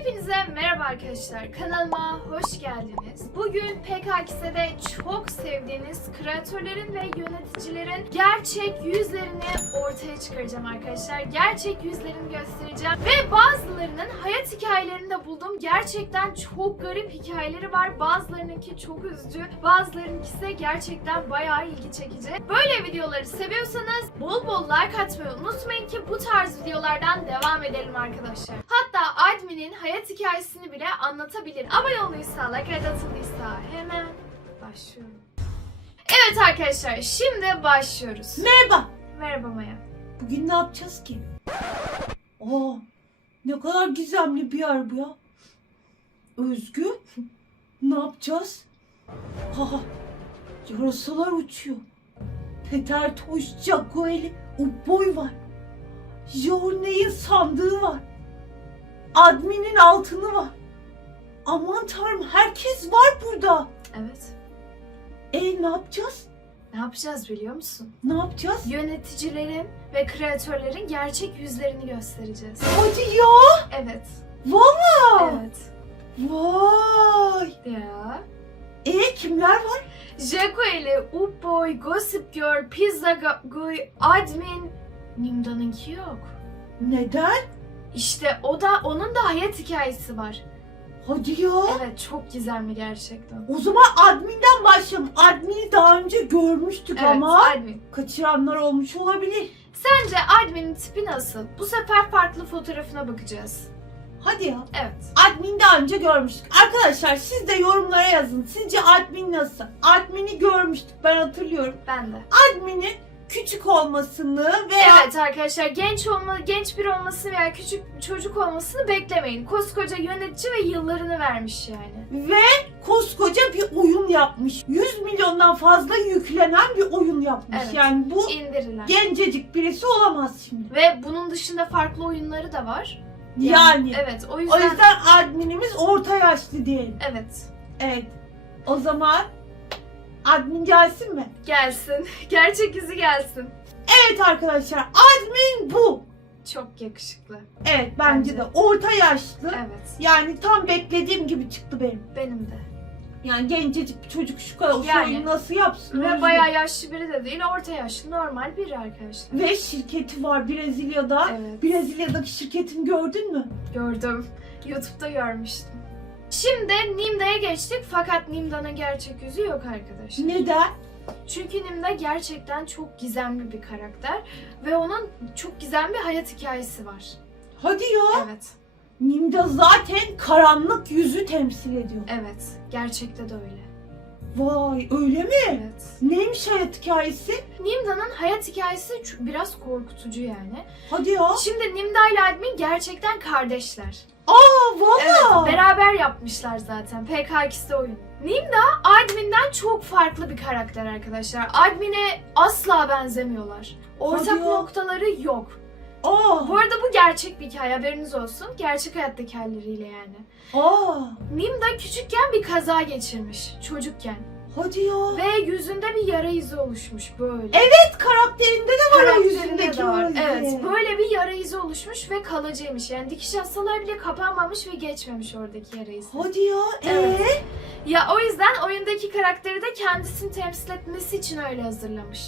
Hepinize merhaba arkadaşlar. Kanalıma hoş geldiniz. Bugün PKX'de çok sevdiğiniz kreatörlerin ve yöneticilerin gerçek yüzlerini ortaya çıkaracağım arkadaşlar. Gerçek yüzlerini göstereceğim. Ve bazılarının hayat hikayelerinde bulduğum gerçekten çok garip hikayeleri var. Bazılarınınki çok üzücü. Bazılarınınki ise gerçekten bayağı ilgi çekici. Böyle videoları seviyorsanız bol bol like atmayı unutmayın ki bu tarz videolardan devam edelim arkadaşlar. Hatta adminin hayat hikayesini bile anlatabilir. Abone olduysa, like atıldıysa hemen başlıyorum. Evet arkadaşlar şimdi başlıyoruz. Merhaba. Merhaba Maya. Bugün ne yapacağız ki? Aa, ne kadar gizemli bir yer bu ya. Özgü, ne yapacağız? Ha, yarasalar uçuyor. Peter Toş, Jacoeli, o boy var. Jorne'in sandığı var. Admin'in altını var. Aman tanrım herkes var burada. Evet. E ne yapacağız? Ne yapacağız biliyor musun? Ne yapacağız? Yöneticilerin ve kreatörlerin gerçek yüzlerini göstereceğiz. Hadi ya. Evet. Valla. Evet. Vay. Ya. E kimler var? İle Upboy, Gossip Girl, Pizza Guy, Admin, Nimda'nınki yok. Neden? İşte o da onun da hayat hikayesi var. Hadi ya. Evet çok gizemli gerçekten. O zaman adminden başlayalım. Admini daha önce görmüştük Evet ama admin. kaçıranlar olmuş olabilir. Sence adminin tipi nasıl? Bu sefer farklı fotoğrafına bakacağız. Hadi ya. Evet. Admini daha önce görmüştük. Arkadaşlar siz de yorumlara yazın. Sizce admin nasıl? Admini görmüştük ben hatırlıyorum. Ben de. Adminin küçük olmasını veya Evet arkadaşlar genç olma, genç bir olmasını veya küçük çocuk olmasını beklemeyin. Koskoca yönetici ve yıllarını vermiş yani. ve koskoca bir oyun yapmış. 100 milyondan fazla yüklenen bir oyun yapmış. Evet. Yani bu İndirilen. gencecik birisi olamaz şimdi. Ve bunun dışında farklı oyunları da var. Yani. Evet o O yüzden... yüzden adminimiz orta yaşlı diyelim. Evet. Evet. O zaman admin gelsin mi? Gelsin. Gerçek yüzü gelsin. Evet arkadaşlar admin bu. Çok yakışıklı. Evet bence Bence. de orta yaşlı. Evet. Yani tam beklediğim gibi çıktı benim. Benim de. Yani gencecik bir çocuk şu kadar Yani. oyunu nasıl yapsın? Ve Özgür. bayağı yaşlı biri de değil, orta yaşlı, normal biri arkadaşlar. Ve şirketi var Brezilya'da. Evet. Brezilya'daki şirketini gördün mü? Gördüm. YouTube'da görmüştüm. Şimdi Nimda'ya geçtik fakat Nimda'nın gerçek yüzü yok arkadaşlar. Neden? Çünkü Nimda gerçekten çok gizemli bir karakter ve onun çok gizemli bir hayat hikayesi var. Hadi ya. Evet, Nimda zaten karanlık yüzü temsil ediyor. evet. Gerçekte de öyle. Vay öyle mi? Evet. Neymiş hayat hikayesi? Nimda'nın hayat hikayesi biraz korkutucu yani. Hadi ya. Şimdi Nimda ile Admin gerçekten kardeşler. Aa valla. Evet, beraber yapmışlar zaten PKX'de oyun. Nimda Admin'den çok farklı bir karakter arkadaşlar. Admin'e asla benzemiyorlar. Ortak Hadi ya. noktaları yok. Aa. Bu arada bu gerçek bir hikaye haberiniz olsun. Gerçek hayattaki halleriyle yani. Aa. Nimda küçükken bir kaza geçirmiş çocukken. Hadi ya. Ve yüzünde bir yara izi oluşmuş böyle. Evet karakterinde de var o yüzündeki de var. izi. Evet böyle bir yara izi oluşmuş ve kalıcıymış. Yani dikiş atsalar bile kapanmamış ve geçmemiş oradaki yara izi. Hadi ya. Evet. Ee? Ya o yüzden oyundaki karakteri de kendisini temsil etmesi için öyle hazırlamış.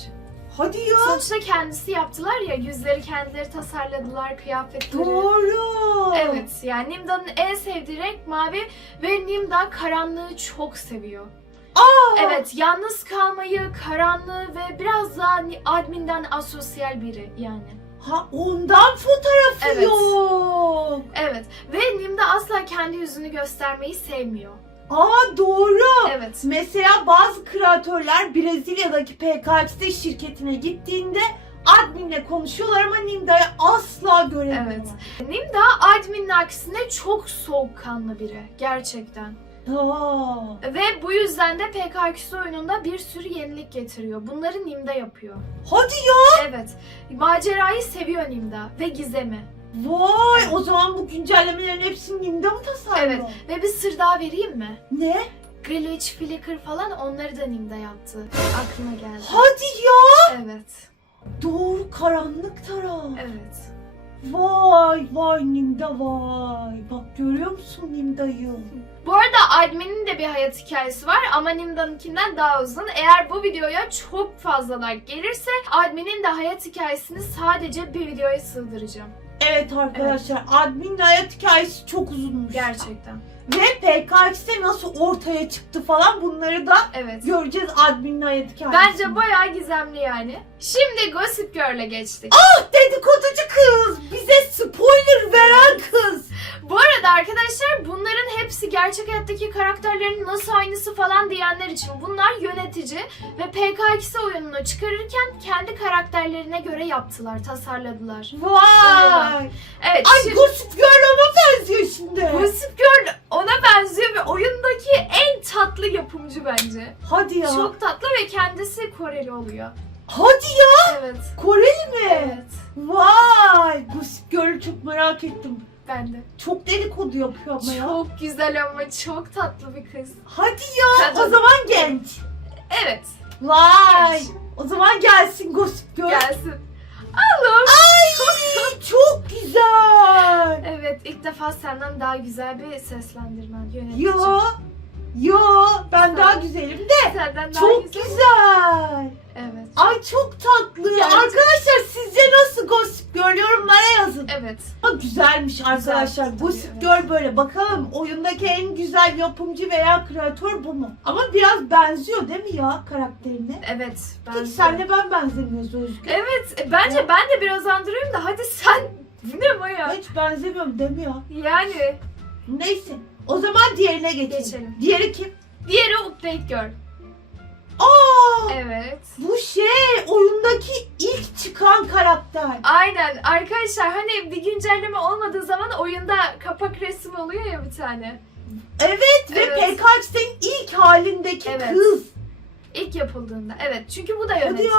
Hadi ya. Sonuçta kendisi yaptılar ya yüzleri kendileri tasarladılar kıyafetleri. Doğru. Evet yani Nimda'nın en sevdiği renk mavi ve Nimda karanlığı çok seviyor. Aa. Evet yalnız kalmayı, karanlığı ve biraz daha adminden asosyal biri yani. Ha ondan fotoğrafı Evet. yok. Evet ve Nimda asla kendi yüzünü göstermeyi sevmiyor. Aa doğru. Evet. Mesela bazı kreatörler Brezilya'daki PKX'de şirketine gittiğinde adminle konuşuyorlar ama Ninda'yı asla göremiyorlar. Evet. Nimda adminin aksine çok soğukkanlı biri gerçekten. Ve bu yüzden de PKX oyununda bir sürü yenilik getiriyor. Bunları Nimda yapıyor. Hadi ya. Evet. Macerayı seviyor Nimda ve gizemi. Vay o zaman bu güncellemelerin hepsini Ninda mı tasarlıyor? Evet. Ve bir sır daha vereyim mi? Ne? Glitch, Flicker falan onları da Nimda yaptı. Aklına geldi. Hadi ya. Evet. Doğru karanlık taraf. Evet. Vay vay Nimda vay. Bak görüyor musun Nimda'yı? Bu arada adminin de bir hayat hikayesi var ama Nimda'nınkinden daha uzun. Eğer bu videoya çok fazla like gelirse adminin de hayat hikayesini sadece bir videoya sığdıracağım. Evet arkadaşlar admin hayat hikayesi çok uzunmuş. Gerçekten. Ve PKX'de nasıl ortaya çıktı falan bunları da Evet. göreceğiz adminin hayat hikayesi. Bence bayağı gizemli yani. Şimdi Gossip Girl'e geçtik. Dedikoducu kız. Bize spoiler veren kız. Bu arada arkadaşlar bunların hepsi gerçek hayattaki karakterlerin nasıl aynısı falan diyenler için. Bunlar yönetici ve PK2 oyununu çıkarırken kendi karakterlerine göre yaptılar, tasarladılar. Vay. Evet, Ay şimdi Gossip Girl ona benziyor şimdi. Gossip Girl ona benziyor ve oyundaki en tatlı yapımcı bence. Hadi ya. Çok tatlı ve kendisi Koreli oluyor. Hadi ya. Evet. Koreli mi? Evet. Vay. Gossip Girl'ü çok merak ettim. Ben de. Çok dedikodu yapıyor ama ya. Çok güzel ama çok tatlı bir kız. Hadi ya. Kadın. O zaman genç. Evet. Vay. Genç. O zaman gelsin Gossip Girl. Gelsin. Allah'ım. Ay çok güzel. Evet ilk defa senden daha güzel bir seslendirmen yönetici. Yo. Yo. Ben daha güzelim de. Senden daha Çok güzel. Evet. Ay çok tatlı. Gerçekten. Arkadaşlar sizce nasıl Gossip Girl yorumlara yazın. Evet. Ama güzelmiş arkadaşlar. tabii, Gossip evet. Girl böyle. Bakalım oyundaki en güzel yapımcı veya kreatör bu mu? Ama biraz benziyor değil mi ya karakterine? Evet. Ben Hiç senle ben benzemiyoruz Özgür. Evet. e, Bence ben de biraz andırıyorum da hadi sen. Bu ne Maya? Hiç benzemiyorum ya? Yani. Neyse. O zaman diğerine geçelim. Geçelim. Diğeri kim? Diğeri Update Girl. Aa! Evet. Bu şey oyundaki ilk çıkan karakter. Aynen. Arkadaşlar hani bir güncelleme olmadığı zaman oyunda kapak resmi oluyor ya bir tane. Evet ve Evet. İlk halindeki Evet. kız. İlk yapıldığında. Evet. Çünkü bu da Hadi yönetici.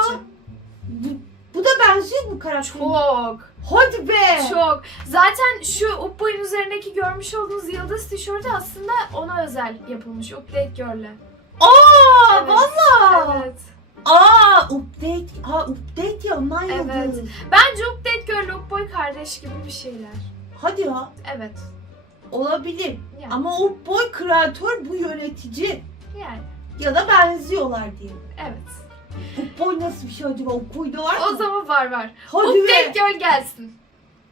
Bu, bu da benziyor bu karaktere. Çok. Hadi be. Çok. Zaten şu Upboy'un üzerindeki görmüş olduğunuz yıldız tişörtü aslında ona özel yapılmış. Update Girl'e. Aa Evet. valla. Evet. Aa update. Ha update ya ondan Evet. yıldız. Bence Update Girl Upboy kardeş gibi bir şeyler. Hadi ya. Evet. Olabilir. Yani. Ama o boy kreatör bu yönetici. yani. Ya da benziyorlar diye. Evet. Bu boy nasıl bir şey acaba? O boyda var mı? O zaman var var. Hadi Update be. Girl gelsin.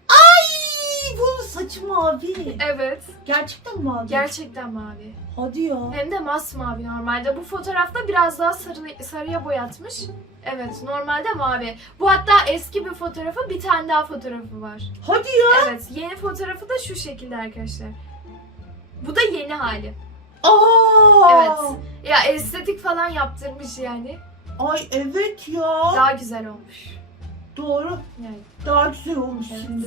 Ay bunun saçı mavi. Evet. Gerçekten mavi. Gerçekten mavi. Hadi ya. Hem de masmavi normalde. Bu fotoğrafta biraz daha sarı, sarıya boyatmış. Evet normalde mavi. Bu hatta eski bir fotoğrafı bir tane daha fotoğrafı var. Hadi ya. Evet yeni fotoğrafı da şu şekilde arkadaşlar. Bu da yeni hali. Aa. Evet. Ya estetik falan yaptırmış yani. Ay evet ya. Daha güzel olmuş. Doğru. Yani. Daha güzel olmuş Evet. şimdi.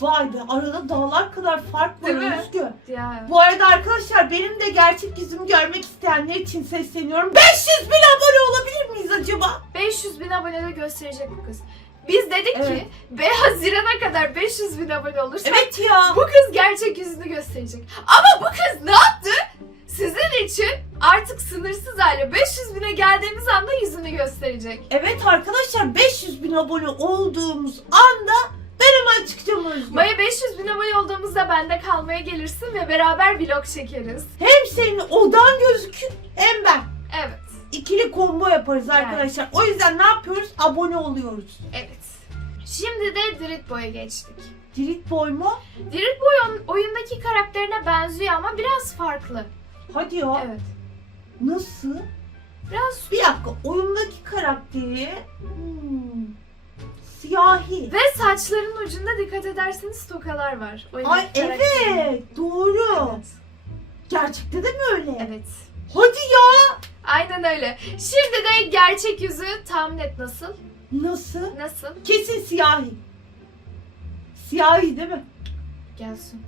Vay be arada dağlar kadar fark var Değil mi? Özgür. Ya. Bu arada arkadaşlar benim de gerçek yüzümü görmek isteyenler için sesleniyorum. 500 bin abone olabilir miyiz acaba? 500 bin abonede gösterecek bu kız. Biz dedik Evet. ki be Haziran'a kadar 500 bin abone olursa Evet ya. bu kız gerçek yüzünü gösterecek. Ama bu kız ne yaptı? Sizin için artık sınırsız hale 500 bine geldiğimiz anda yüzünü gösterecek. Evet arkadaşlar 500 bin abone olduğumuz anda ben hemen çıkacağım Özgür. Maya 500 bin abone olduğumuzda bende kalmaya gelirsin ve beraber vlog çekeriz. Hem senin odan gözükür hem ben. Evet. İkili combo yaparız arkadaşlar. O yüzden ne yapıyoruz? Abone oluyoruz. Evet. Şimdi de Dirit Boy'a geçtik. Dirit boy mu? Dirit Boy oyundaki karakterine benziyor ama biraz farklı. Hadi ya. Evet. Nasıl? Biraz Bir dakika oyundaki karakteri hmm, siyahi. ve saçların ucunda dikkat ederseniz tokalar var. Oyundaki Ay karakterin. evet doğru. Evet. Gerçekte de mi öyle? Evet. Hadi ya. Aynen öyle. Şimdi de gerçek yüzü tahmin et nasıl? Nasıl? Nasıl? Kesin siyahi. Siyahi değil mi? Gelsin.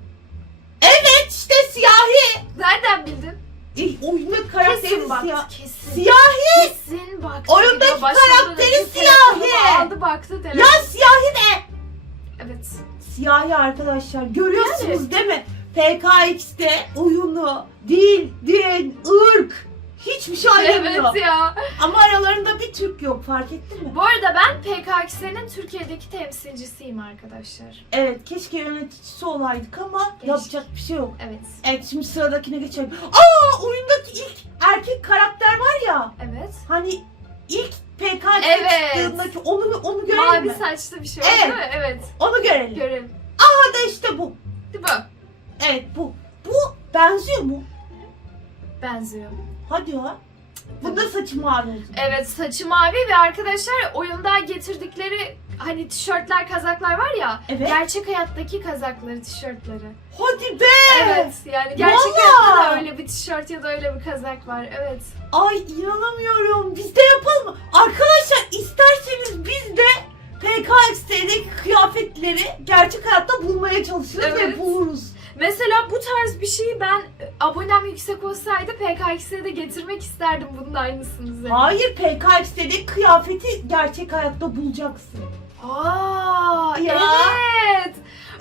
İşte siyahi. Nereden bildin? E, oyundaki karakteri Kesin baktı. siyahi. Kesin. Siyahi. Kesin baktı. Oyundaki Video başladı karakteri siyahi. telefonumu Aldı baktı telefon. Ya siyahi ne? Evet. Siyahi arkadaşlar. Görüyorsunuz değil mi? PKX'te oyunu, dil, din, ırk Hiçbir şey anlamıyor. Evet ya. Ama aralarında bir Türk yok fark ettin mi? Bu arada ben PKK'nin Türkiye'deki temsilcisiyim arkadaşlar. Evet keşke yöneticisi olaydık ama Keşke. yapacak bir şey yok. Evet. Evet şimdi sıradakine geçelim. Aa oyundaki ilk erkek karakter var ya. Evet. Hani ilk PKK Evet. çıktığındaki onu onu görelim Mavi mi? saçlı bir şey Evet. değil mi? Evet. Onu görelim. Görelim. Aa da işte bu. Değil mi? Evet bu. Bu benziyor mu? Benziyor. Hadi ya. Bunda saçı mavi. Evet saçı mavi ve arkadaşlar oyunda getirdikleri hani tişörtler, kazaklar var ya. Evet. Gerçek hayattaki kazakları, tişörtleri. Hadi be. Evet yani gerçek Vallahi. hayatta da öyle bir tişört ya da öyle bir kazak var. Evet. Ay inanamıyorum. Biz de yapalım mı? Arkadaşlar isterseniz biz de PKX'deki kıyafetleri gerçek hayatta bulmaya çalışırız ve Evet. buluruz. Mesela bu tarz bir şeyi ben abonem yüksek olsaydı PKX'e de getirmek isterdim bunun da aynısını. size. Hayır PKX'deki kıyafeti gerçek hayatta bulacaksın. Aa, Ya. evet.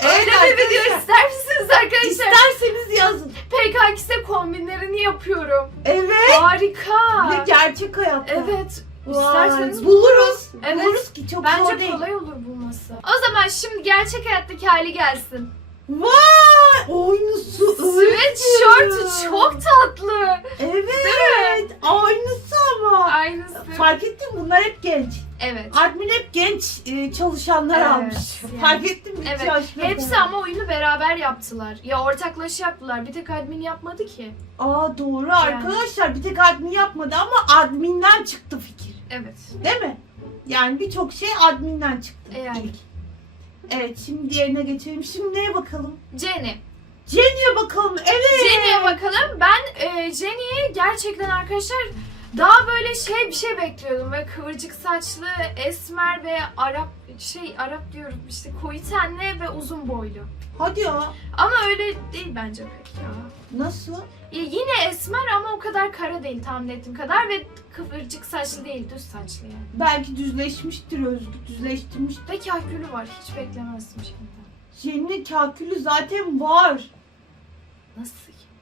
Öyle bir video ister misiniz arkadaşlar? İsterseniz yazın. PKX'e kombinlerini yapıyorum. Evet. Harika. Ve gerçek hayatta. Evet. Vay, İsterseniz buluruz. Evet. Buluruz ki çok zor Bence değil. kolay olur bulması. O zaman şimdi gerçek hayattaki hali gelsin. Vay! Oynusu Sweatshirt'ü çok tatlı. Evet. Aynısı ama. Aynısı. Fark ettin mi? Bunlar hep genç. Evet. Admin hep genç e, çalışanlar Evet, almış. yani. Fark ettin mi? Hiç Evet. yaşlı Hepsi ama oyunu beraber yaptılar. Ya ortaklaşa yaptılar. Bir tek admin yapmadı ki. Aa doğru arkadaşlar. Bir tek admin yapmadı ama adminden çıktı fikir. Evet. Değil mi? Yani birçok şey adminden çıktı. E yani. ilk. Evet şimdi diğerine geçelim. Şimdi neye bakalım? Jenny. Jenny'e bakalım. Evet. Jenny'e bakalım. Ben e, Jenny'yi gerçekten arkadaşlar daha böyle şey bir şey bekliyordum. Böyle kıvırcık saçlı, esmer ve Arap şey Arap diyorum işte koyu tenli ve uzun boylu. Hadi ya. Ama öyle değil bence pek ya. Nasıl? Yine esmer ama o kadar kara değil tahmin ettiğim kadar ve kıvırcık saçlı değil düz saçlı yani. Belki düzleşmiştir Özgü. Düzleştirmiştir. Ve kahkülü var hiç beklemezdim şimdi. Jenny'nin kakülü zaten var. Nasıl?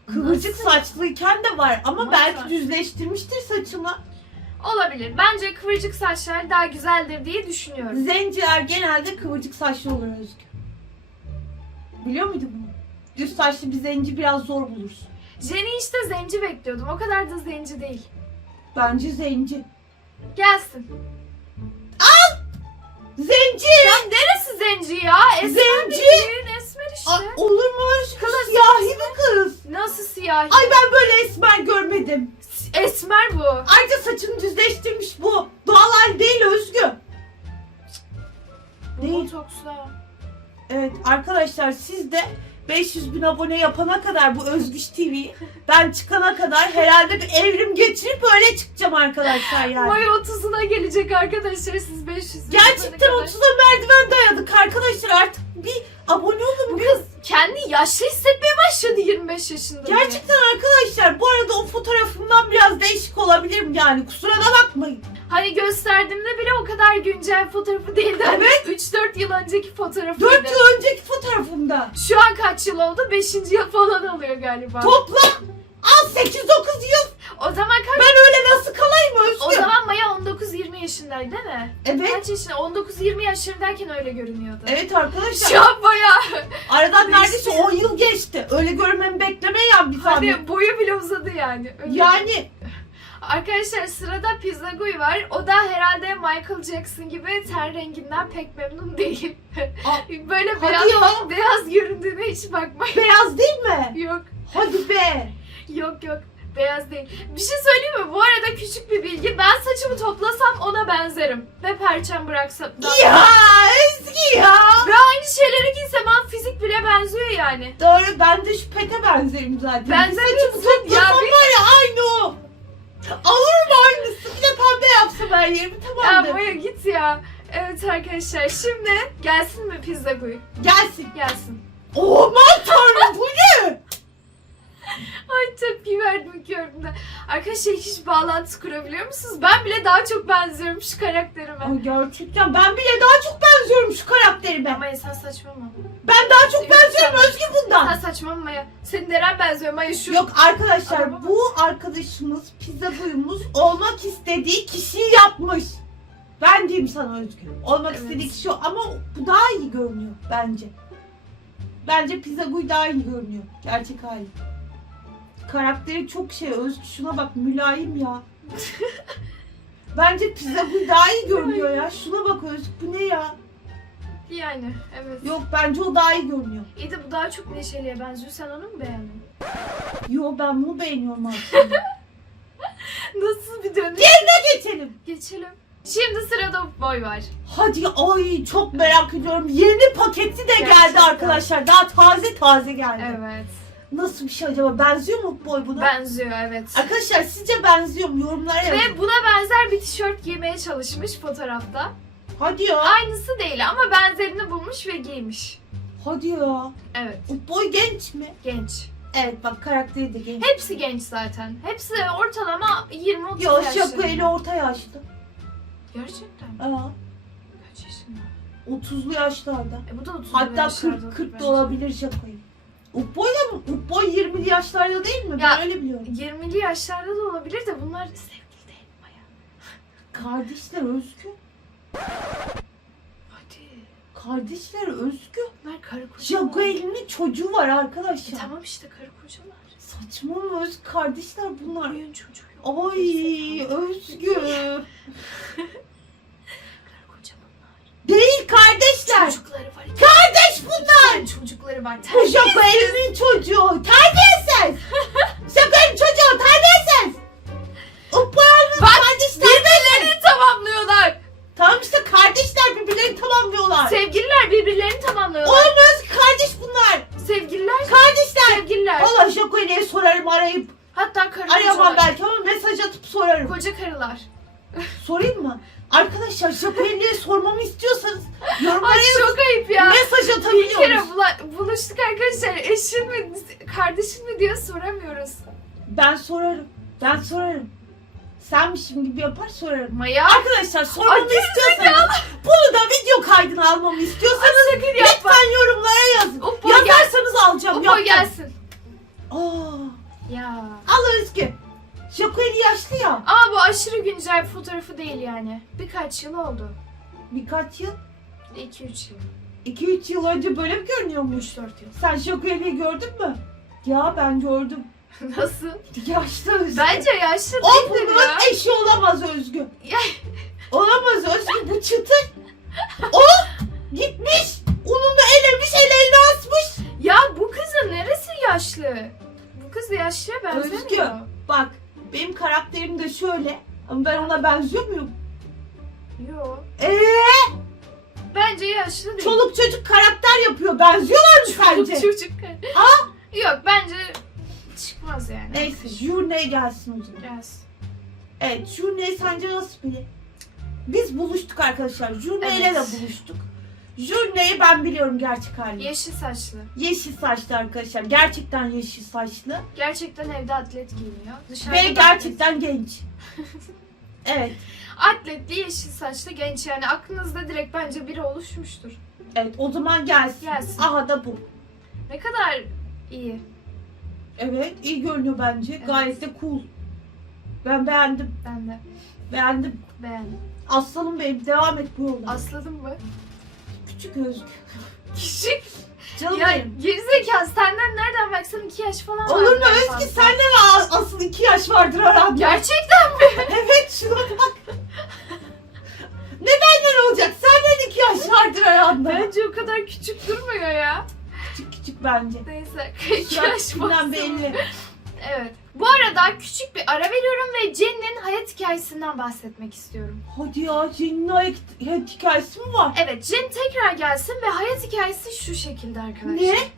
Kıvırcık Nasıl? saçlıyken de var ama Nasıl? belki düzleştirmiştir saçını. Olabilir. Bence kıvırcık saçlar daha güzeldir diye düşünüyorum. Zenciler genelde kıvırcık saçlı olur Özgü. Biliyor muydun bunu? Düz saçlı bir zenci biraz zor bulursun. Jenny işte zenci bekliyordum. O kadar da zenci değil. Bence zenci. Gelsin. Zenci! Ya neresi zenci ya? Esmer Zenci! bildiğin esmer işte. Aa, olur mu Özgü? Kız Siyahi bir kız. Nasıl siyahi? Ay ben böyle esmer görmedim. Esmer bu. Ayrıca saçını düzleştirmiş bu. Doğal hal değil Özgü. Değil. botoksla. Evet arkadaşlar siz de 500 bin abone yapana kadar bu Özgüç TV ben çıkana kadar herhalde bir evrim geçirip öyle çıkacağım arkadaşlar yani. May 30'una gelecek arkadaşlar siz 500 Gerçekten kadar. 30'a merdiven dayadık arkadaşlar artık bir abone olun Bu kız kendi yaşlı hissetmeye başladı 25 yaşında. diye. Gerçekten arkadaşlar bu arada o fotoğrafımdan biraz değişik olabilirim yani kusura da bakmayın. Hani gösterdiğimde bile o kadar güncel fotoğrafı değildi. Hani 3-4 yıl önceki fotoğrafıydı. 4 yıl önceki fotoğrafımda. Şu an kaç yıl oldu? 5. yıl falan oluyor galiba. Toplam al 8-9 yıl. O zaman kaç? Ben öyle nasıl kalayım Özgür? O zaman Maya 19-20 yaşındaydı değil mi? Evet. Kaç yaşında? 19-20 yaşlarındayken öyle görünüyordu. Evet arkadaşlar. Şu an Aradan neredeyse 10 yıl geçti. Öyle görmemi bekleme ya bir tane. hani boyu bile uzadı yani. Öyle Yani Arkadaşlar sırada Pizza Gui var. O da herhalde Michael Jackson gibi ten renginden pek memnun değil. Aa, Böyle hadi beyaz, ya. beyaz göründüğüne hiç bakmayın. beyaz değil mi? yok Hadi be. yok yok beyaz değil. Bir şey söyleyeyim mi? Bu arada küçük bir bilgi. Ben saçımı toplasam ona benzerim. Ve perçem bıraksam. Ya Ezgi ya. Ve aynı şeyleri giysem ben fizik bile benziyor yani. Doğru ben de şu pete benzerim zaten. Bir saçımı ya, toplasam bir- var ya aynı o. Alırım aynısı. Bir de pembe yapsam her yerimi Ya tamamdır. Maya git ya. Evet arkadaşlar şimdi gelsin mi Pizza Gui? Gelsin. Gelsin. Ne? Ay tepki verdi karakterimi gördüğümde. Arkadaşlar hiç bağlantı kurabiliyor musunuz? Ben bile daha çok benziyorum şu karakterime. Ay gerçekten ben bile daha çok benziyorum şu karakterime. Ama sen saçmalama. Ben daha çok Yok, benziyorum sen- Özgü bundan. Sen saçmalama ya. Senin neren benziyor Maya şu. Yok arkadaşlar Araba bu arkadaşımız pizza duyumuz olmak istediği kişiyi yapmış. Ben diyeyim sana Özgür. Olmak Evet. istediği kişi o ama bu daha iyi görünüyor bence. Bence pizza guy daha iyi görünüyor. Gerçek hali. Karakteri çok şey Özgür şuna bak mülayim ya. Bence pizza guy daha iyi görünüyor ya. Şuna bak Özgür bu ne ya? Yani evet. Yok bence o daha iyi görünüyor. İyi de bu daha çok Neşeli'ye benziyor. Sen onu mu beğendin? Yo ben bunu beğeniyorum aslında. Nasıl bir dönüş? Geçelim. Geçelim. Şimdi sırada boy var. Hadi ay çok merak ediyorum. Yeni paketi de geldi Gerçekten. arkadaşlar. Daha taze taze geldi. Evet. Nasıl bir şey acaba? Benziyor mu boy buna? Benziyor evet. Arkadaşlar sizce benziyor mu? Yorumlara yazın. Ve buna benzer bir tişört giymeye çalışmış fotoğrafta. Hadi ya. Aynısı değil ama benzerini bulmuş ve giymiş. Hadi ya. Evet. O boy genç mi? Genç. Evet bak karakteri de genç. Hepsi genç zaten. Hepsi ortalama 20-30 Yo yaşlarında. Şako eli orta yaşlı. Gerçekten mi? Aa, Kaç yaşında? 30'lu yaşlarda. E bu da 30 Hatta yaşlarda 40 40 bence. da olabilir Şako'yu. O boyla mı? O boy 20'li yaşlarda değil mi? Ya- ben öyle biliyorum. 20'li yaşlarda da olabilir de bunlar sevgili değil Maya. Kardeşler Özgü. Hadi. Kardeşler Özgü. Bunlar karı koca Jago mı? çocuğu var E arkadaşlar. tamam işte karı kocalar. Saçma mı Özgü kardeşler bunlar? Oyun çocuğu yok. Ay Özgü. Karı koca bunlar. Değil kardeşler. Çocukları var. iki Bunlar. çocukları var. Bu elimin çocuğu. Terbiyesiz. Elimin çocuğu terbiyesiz. Boyanın Bak, kardeşler. Birbirlerini tamamlıyorlar. Tamam işte kardeşler birbirlerini tamamlıyorlar. Sevgililer birbirlerini tamamlıyorlar. Özgü kardeş bunlar. Sevgililer. Kardeşler. Sevgililer. Valla eliye sorarım arayıp. Hatta karı Arayamam kocalar. belki ama mesaj atıp sorarım. Koca karılar. Sorayım mı? Arkadaşlar Jago eliye sormamı istiyorsanız yorumlara Ay yazın. çok ayıp ya. Mesaj Bir atabiliyoruz. kere bula- buluştuk arkadaşlar. Eşin mi, kardeşin mi diye soramıyoruz. Ben sorarım. Ben sorarım. Senmişim gibi yapar sorarım. Maya. Arkadaşlar sormamı Ay, istiyorsanız bunu da video kaydına almamı istiyorsanız Sakın yapma. lütfen yorumlara yazın. Upo gel. Yazarsanız alacağım. Upo yapacağım. gelsin. Aa, Ya. al Jacoeli yaşlı ya. Ama bu aşırı güncel bir fotoğrafı değil yani. Birkaç yıl oldu. Birkaç yıl, 2-3 yıl. 2-3 yıl önce böyle mi görünüyormuş? 3-4 yıl. Sen Jacoeli'yi gördün mü? Ya ben gördüm. Nasıl? Yaşlı Özgü. Bence yaşlı O değildir bunun ya. eşi olamaz Özgü. Olamaz Özgü bu çıtır. O gitmiş. Ununu elemiş eleğini asmış. Ya bu kızın neresi yaşlı? Bu kız yaşlıya benzemiyor. Özgü. Bak benim karakterim de şöyle. Ama ben ona benziyor muyum? Yo. Eee Bence yaşlı değil. çoluk çocuk karakter yapıyor. Benziyorlar mı Çoluk sence? çocuk. Yok bence çıkmaz yani. Neyse Jurne gelsin o zaman. Gelsin. Evet Jurne sence nasıl biri? Biz buluştuk arkadaşlar. Jurne ile Evet. de buluştuk. Jurne'yi ben biliyorum gerçek halini. Yeşil saçlı. Yeşil saçlı arkadaşlar. Gerçekten yeşil saçlı. Gerçekten evde atlet giyiniyor. Dışarıda Ve da gerçekten genç. Evet. Atletli yeşil saçlı genç yani aklınızda direkt bence biri oluşmuştur. Evet o zaman gelsin. Gelsin. Aha da bu. Ne kadar iyi. Evet iyi görünüyor bence. Gayet de cool. Ben beğendim. Ben de Beğendim. beğendim. Aslanım benim devam et bu yolda. Asladın mı? Küçük Özgü. Küçük. Canım Ya benim. gerizekalı senden nereden baksan iki yaş falan Olur mu vardır en Özgü fazla. senden a- asıl iki yaş vardır aramda. Gerçekten Evet şuna bak. ne benden olacak? Senden iki yaş vardır aramda. bence o kadar küçük durmuyor ya. Küçük küçük bence. Neyse iki Şu an yaş isminden maksimum. belli. Evet. Bu arada küçük bir ara veriyorum ve Jen'in hayat hikayesinden bahsetmek istiyorum. Hadi ya Jen'in hayat hayat hikayesi mi var? Evet Jen tekrar gelsin ve hayat hikayesi şu şekilde arkadaşlar. Ne?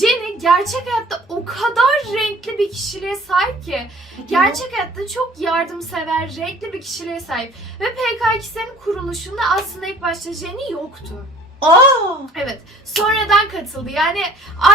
Jenny gerçek hayatta o kadar renkli bir kişiliğe sahip ki. Gerçek hayatta çok yardımsever, renkli bir kişiliğe sahip. Ve PKX'nin kuruluşunda aslında ilk başta Jenny yoktu. Aa! Evet. Sonradan katıldı. Yani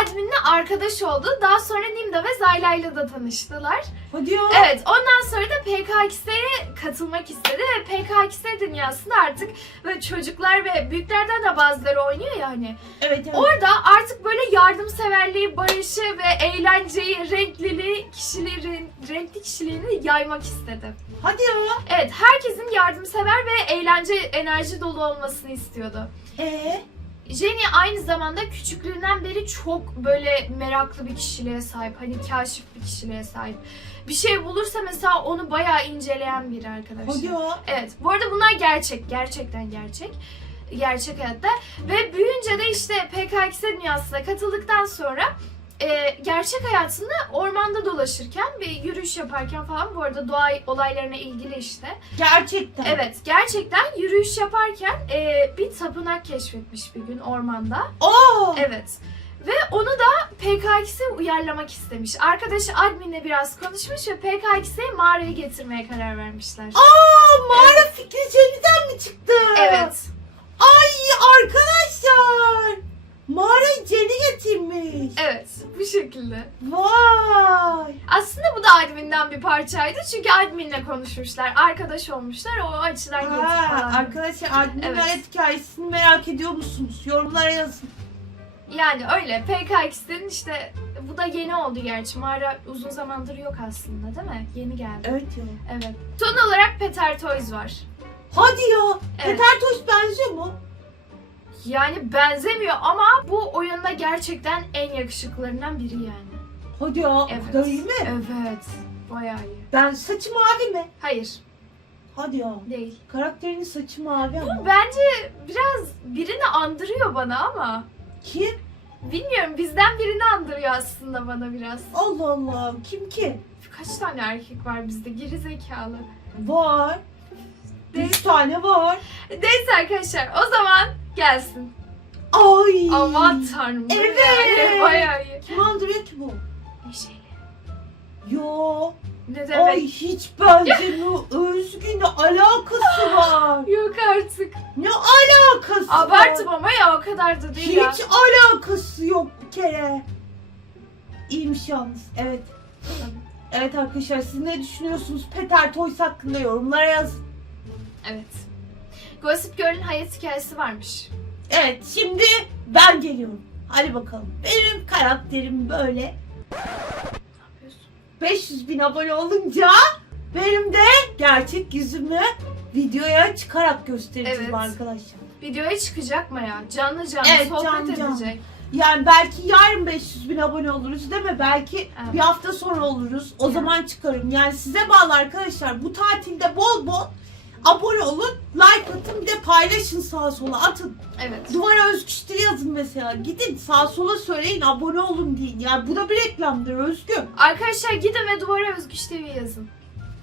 adminle arkadaş oldu. Daha sonra Nimda ve Zayla'yla da tanıştılar. Hadi ya. Evet. Ondan sonra da PKX'ye katılmak istedi. Ve PKX dünyasında artık böyle çocuklar ve büyüklerden de bazıları oynuyor ya hani. Evet evet. Orada artık böyle yardımseverliği, barışı ve eğlenceyi, renkliliği, kişilerin, renkli kişiliğini yaymak istedi. Hadi ya. Evet, herkesin yardımsever ve eğlence, enerji dolu olmasını istiyordu. Ee? Jenny aynı zamanda küçüklüğünden beri çok böyle meraklı bir kişiliğe sahip. Hani kaşif bir kişiliğe sahip. Bir şey bulursa mesela onu bayağı inceleyen biri arkadaşlar. Hadi ya. Evet. Bu arada bunlar gerçek. Gerçekten gerçek. Gerçek hayatta. Ve büyüyünce de işte PKX dünyasına katıldıktan sonra e, gerçek hayatında ormanda dolaşırken bir yürüyüş yaparken falan bu arada doğa olaylarına ilgili işte. Gerçekten. Evet gerçekten yürüyüş yaparken e, bir tapınak keşfetmiş bir gün ormanda. Aa! Evet. Ve onu da PKX'e uyarlamak istemiş. Arkadaşı adminle biraz konuşmuş ve PKX'i mağaraya getirmeye karar vermişler. Aa! Mağara fikri Jenny'den mi çıktı? Evet. Ay arkadaşlar. Mağarayı Jenny getirmiş. Evet. Bu şekilde. Vay. Aslında bu da adminden bir parçaydı. Çünkü adminle konuşmuşlar. Arkadaş olmuşlar. O açıdan getir Ha, falan. arkadaşlar Admin'in Evet. hayat hikayesini merak ediyor musunuz? Yorumlara yazın. Yani öyle. PKX'in işte bu da yeni oldu gerçi. Mağara uzun zamandır yok aslında değil mi? Yeni geldi. Evet ya. Evet. Son olarak Peter Toys var. Hadi ya. Evet. Peter Tosh benziyor mu? Yani benzemiyor ama bu oyunda gerçekten en yakışıklılarından biri yani. Hadi ya. Evet. İyi mi? Evet. Bayağı iyi. Ben saçı mavi mi? Hayır. Hadi ya. Değil. Karakterinin saçı mavi ama. Bu bence biraz birini andırıyor bana ama. Kim? Bilmiyorum bizden birini andırıyor aslında bana biraz. Allah Allah. Kim ki? Kaç tane erkek var bizde geri zekalı. Var. Neyse. Üç tane var. Neyse arkadaşlar o zaman gelsin. Ay. Aman tanrım. bu Evet. yani Bayağı iyi. Kim ki bu? Neşeli. Yo. Ne demek? Ay hiç benzemiyor. Özgü ne alakası var? Yok artık. Ne alakası var? Abartım ama ya o kadar da değil ya. Hiç alakası yok bir kere. İyiymiş yalnız. Evet. Evet arkadaşlar siz ne düşünüyorsunuz Peter Toys hakkında yorumlara yazın. Evet. Gossip Girl'ün hayat hikayesi varmış. Evet şimdi ben geliyorum. Hadi bakalım. Benim karakterim böyle. Ne yapıyorsun? 500 bin abone olunca benim de gerçek yüzümü videoya çıkarak göstereceğim Evet. arkadaşlar. Videoya çıkacak mı ya? Canlı canlı Evet, sohbet canlı canlı. edecek. Yani belki yarın 500 bin abone oluruz değil mi? Belki Evet. bir hafta sonra oluruz. O Evet. zaman çıkarım. Yani size bağlı arkadaşlar. Bu tatilde bol bol abone olun. Like atın bir de paylaşın sağa sola atın. Evet. Duvara özgüştür yazın mesela. Gidin sağa sola söyleyin abone olun deyin. Yani bu da bir reklamdır Özgü. Arkadaşlar gidin ve duvara Özgüç TV yazın.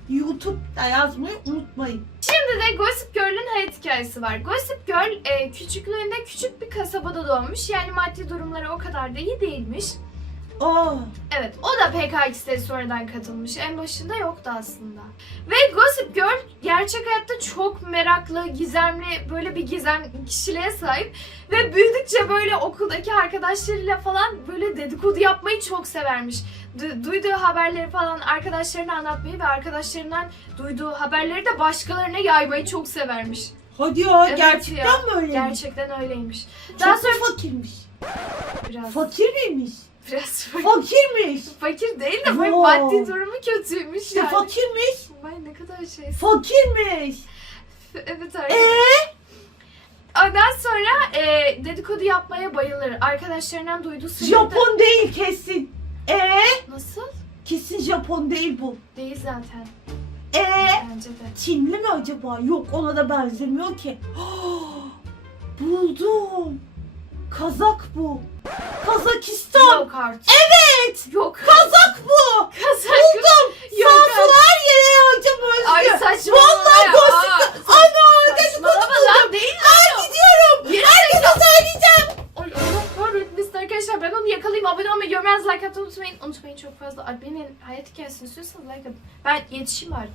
YouTube'da yazmayı unutmayın. Şimdi de Gossip Girl'ün hayat hikayesi var. Gossip Girl e, küçüklüğünde küçük bir kasabada doğmuş. Yani maddi durumları o kadar da iyi değilmiş. Aa, Evet, o da PKX'de sonradan katılmış. En başında yoktu aslında. Ve Gossip Girl gerçek hayatta çok meraklı, gizemli, böyle bir gizem kişiliğe sahip. Ve büyüdükçe böyle okuldaki arkadaşlarıyla falan böyle dedikodu yapmayı çok severmiş. Du- duyduğu haberleri falan arkadaşlarına anlatmayı ve arkadaşlarından duyduğu haberleri de başkalarına yaymayı çok severmiş. hadi ya Evet gerçekten ya, mi öyle? Gerçekten öyleymiş. Çok Daha mu sonra fakirmiş. biraz Fakir miymiş? Biraz fakir, Fakirmiş. fakir değil de böyle Wow. maddi durumu kötüymüş İşte yani. fakirmiş. Vay ne kadar şey. Fakirmiş. Evet arkadaşlar. Ondan sonra e, dedikodu yapmaya bayılır. Arkadaşlarından duyduğu sırrı da- Japon değil kesin. Ee? Nasıl? Kesin Japon değil bu. Değil zaten. Ee? Bence de. Çinli mi acaba? Yok ona da benzemiyor ki. Buldum. Kazak bu. Kazakistan. Yok artık. Evet. Yok. Kazak bu. Kazak. Buldum. Yok Sağ sol her yere yağacağım Özgür. Ay saçmalama Vallahi ya. gossip. Aa, Ana dedikodu Saçmalama lan buldum. değil Ay gidiyorum. Herkese söyleyeceğim. Ay Allah kahretmesin arkadaşlar ben onu yakalayayım abone olmayı görmez like atmayı unutmayın. Unutmayın çok fazla adminin hayat hikayesini istiyorsanız like atın. Ben yetişeyim bari.